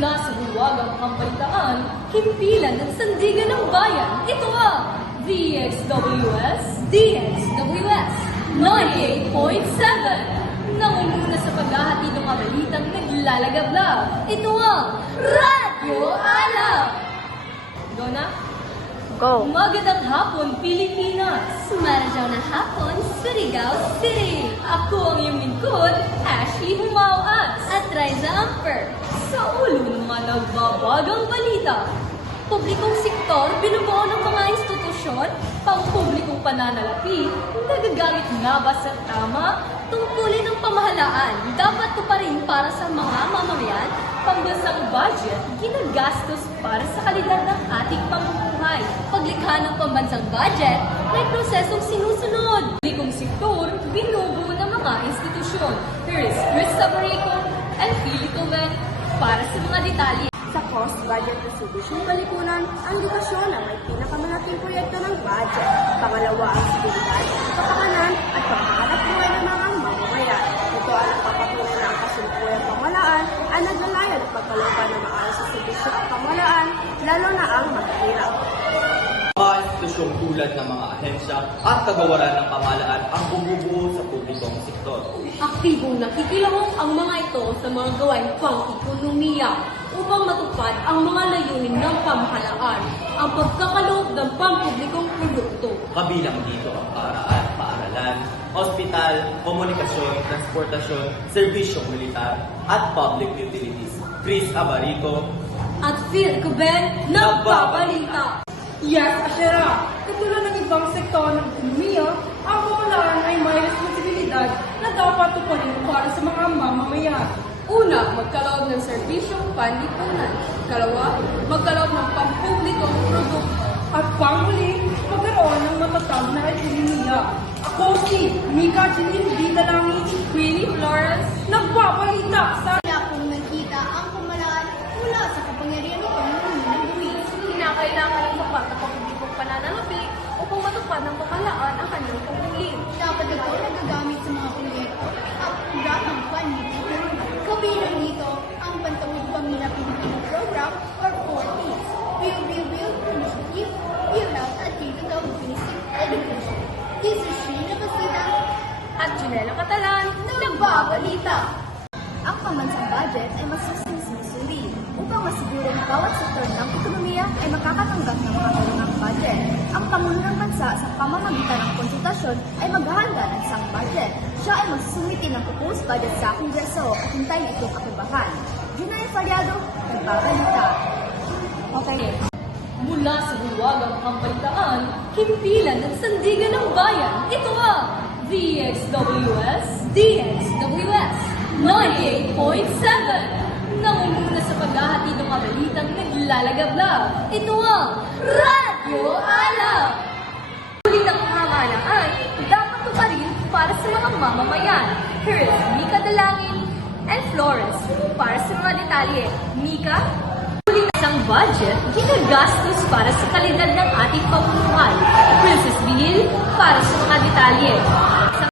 Mula sa buwagang pambalitaan, himpilan ng sandigan ng bayan, ito ang DXWS 98.7. Nangunguna sa paghahatid ng kabalitang naglalagablab, ito ang Radyo Alam! Donna? Go! Magandang hapon, Pilipinas! Marajaw na hapon, Surigao City! Ako ang iyong lingkod, Ashley Humauas. At Riza Amper. Sa ulo ng mga nagbabagang balita, Publikong sektor, binubuo ng mga institusyon, pang-publikong pananalapi, nagagamit nga ba sa tama? tungkulin ng pamahalaan, dapat tuparin para sa mga mamamayan, Pambansang budget, ginagastos para sa kalidad ng ating pamumuhay. paglikha ng pambansang budget, may prosesong sinusunod. Publikong sektor, binubuo ng mga institusyon. Here is Chris Sabarico and Philly Tomen para sa mga detalye. Sa cost budget na solusyon balipunan, ang edukasyon ang may pinakamalaking proyekto ng budget. Pangalawa ang seguridad, kapakanan at pagkakalap buhay ng mga mamamayan. Ito ang nagpapatunay na ang kasulukuyang pamahalaan ay naglalaya ng pagkalooban ng maayos sa servisyo at pamahalaan, lalo na ang mahirap. Mga institusyong tulad ng mga ahensya at kagawaran ng pamahalaan ang bumubuo sa publikong sektor. Aktibong nakikilahok ang mga ito sa mga gawain pang-ekonomiya upang matupad ang mga layunin ng pamahalaan, ang pagkakaloob ng pampublikong produkto. Kabilang dito ang paaralan, ospital, komunikasyon, transportasyon, serbisyong militar, at public utilities. Chris Abarico, At Phil Cuben, nagbabalita! Yes, Ashera! Katulad ng ibang sektor ng ekonomiya, ang pamahalaan ay may responsibilidad na dapat tuparin para sa mga mamamayan. Una, magkaloob ng serbisyong panlipunan. Kalawa, magkaloob ng pampublikong produkto. At panghuli, magkaroon ng matatag na ekonomiya. Ako si Mika Jeline Dinalangin, Queenie Flores, nagbabalita sa Kaya kung nakita ang pamahalaan mula sa kapangyarihan nitong buwis, kinakailangan ng sapat na pampublikong pananalapi upang matupad ng pamahalaan ang kanyang tungkulin. dapat ito nagagamit sa mga proyekto at programang panlipunan. Kabilang nito ang Pantawid Pamilya Pilipino Program or 4Ps, Will Initiative, Build Out at Critical Basic Education. This is Sheena Basita, At Junela Catalan, nagbabalita! Ang pambansang budget ay masusunod-sunod upang masiguro na bawat sektor ng ekonomiya ay makakatanggap ng makakailangang budget. Ang Pangulo ng Bansa sa pamamagitan ng konsultasyon ay maghahanda ng isang budget. Siya ay magsusumiti ng proposed budget sa Kongreso at hintayin itong aprobahan. Junay Fariado, nagbabalita. Okay. Mula sa buwagang pambalitaan, himpilan ng sandigan ng bayan, ito ang DXWS 98.7. Nangunguna sa paghahatid ng kabalitang naglalagablab, ito ang Radyo Alam! Balitang pamahalaan, dapat tuparin para sa mga mamamayan. Here is Mika Dalangin and Flores para sa mga detalye. Mika? Isang budget, ginagastos para sa kalidad ng ating pamumuhay. Princess Bill para sa mga detalye.